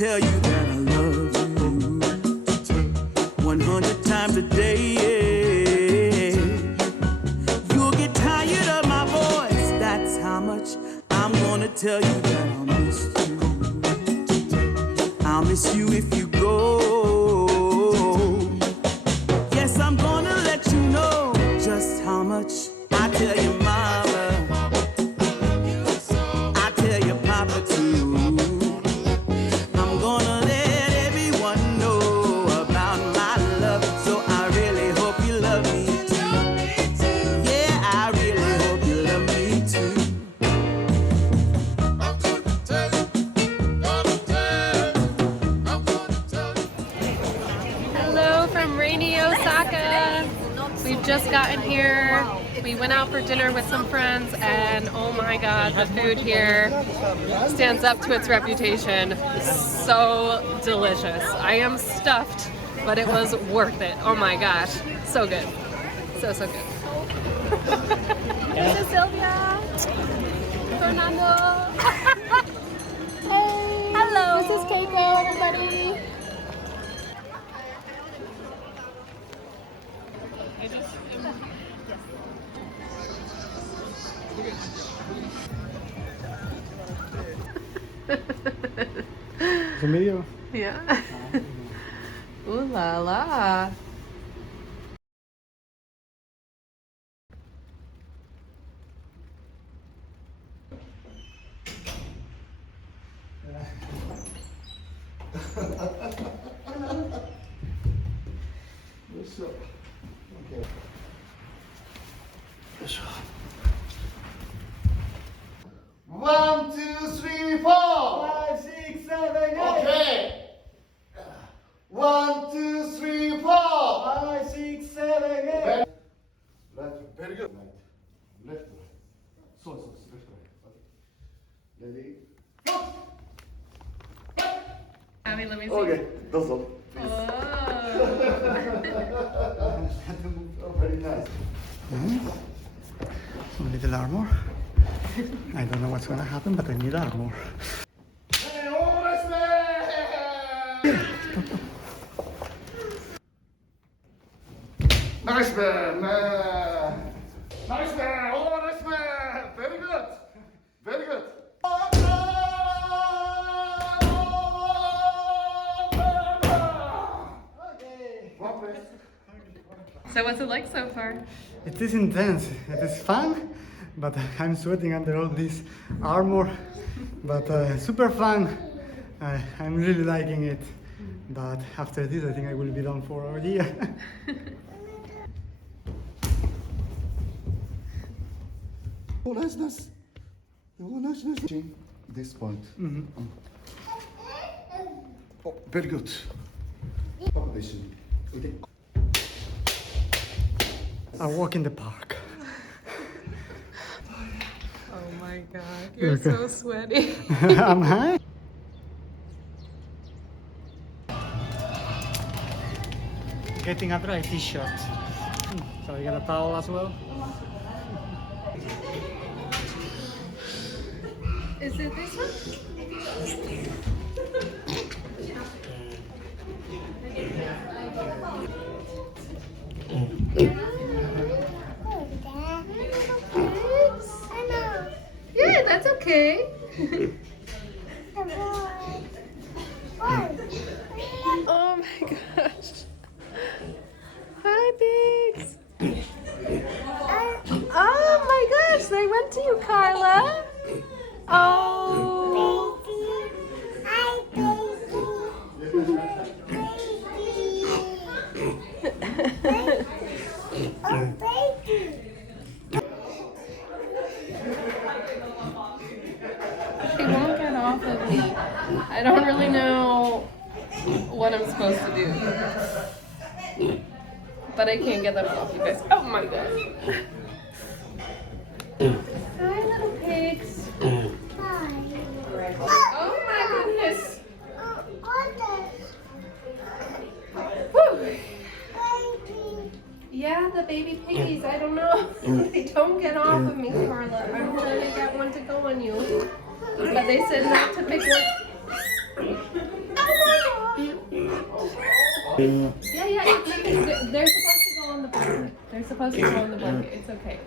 tell you that I love you 100 times a day. You'll get tired of my voice, that's how much I'm gonna tell you that I'll miss you. I'll miss you if you go. Yes, I'm gonna let you know just how much I tell your mama, I tell your papa too. I'm gonna let everyone know about my love, so I really hope you love me too. Yeah, I really hope you love me too. Hello from rainy Osaka. We've just gotten here. We went out for dinner with some friends and oh my god, the food here stands up to its reputation. So delicious. I am stuffed, but it was worth it. Oh my gosh, so good. So good. This is Sylvia. Fernando. Hey. Hello. This is Keiko, everybody. ¿Es un video? Yeah. Ooh la la. Okay. 1, 2, 3, 4. 5, 6, 7, 8. Okay. 1, 2, 3, 4. 5, 6, 7, 8. Right, very good. Right. Left, right. So, left, right. Okay. Ready? Go. Javi, let me see. Okay, that's all. Oh, very nice. So a little armor. I don't know what's gonna happen, but I need armor. Nice man, nice man, oh nice man, very good, very good. Okay. So what's it like so far? It is intense. It is fun, but I'm sweating under all this armor. But super fun. I'm really liking it. But after this, I think I will be done for a year. Oh, nice. Oh, nice. This point. Mm-hmm. Oh, very good. Okay. I walk in the park. Oh my god, you're so sweaty. I'm high. Getting a dry t-shirt. So I get a towel as well. Is it this one? Yeah, that's okay. Oh my gosh. Hi, Biggs. Oh my gosh, they went to you, Carla. Oh. She won't get off of me. I don't really know what I'm supposed to do. But I can't get them off you guys. Oh my god. Hi, little pigs. Oh my goodness. Whew. Yeah, the baby piggies. I don't know. They don't get off of me, Carla. I'm trying to get one to go on you. But they said not to pick one. They're supposed to go on the blanket. They're supposed to go on the blanket. It's okay.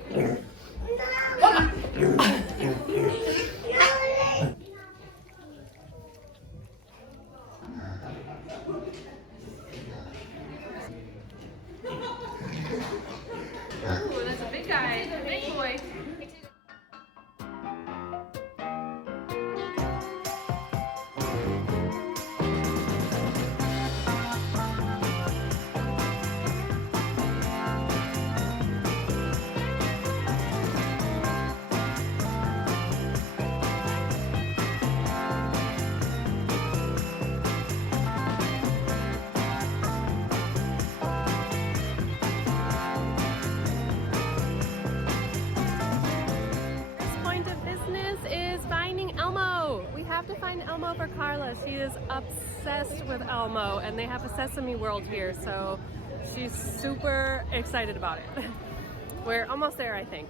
Ooh, that's a big guy. Big boy. To find Elmo for Carla. She is obsessed with Elmo and they have a Sesame World here, so she's super excited about it. We're almost there, I think.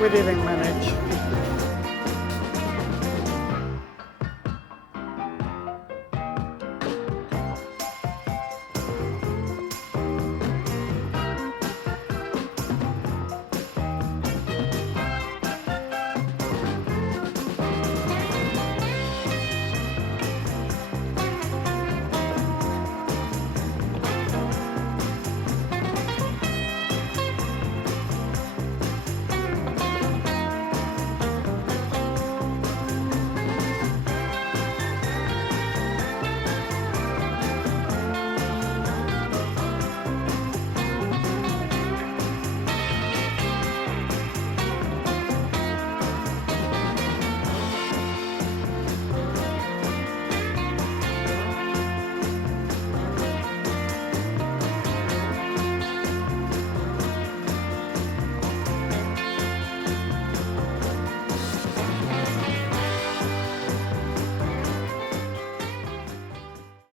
We didn't manage.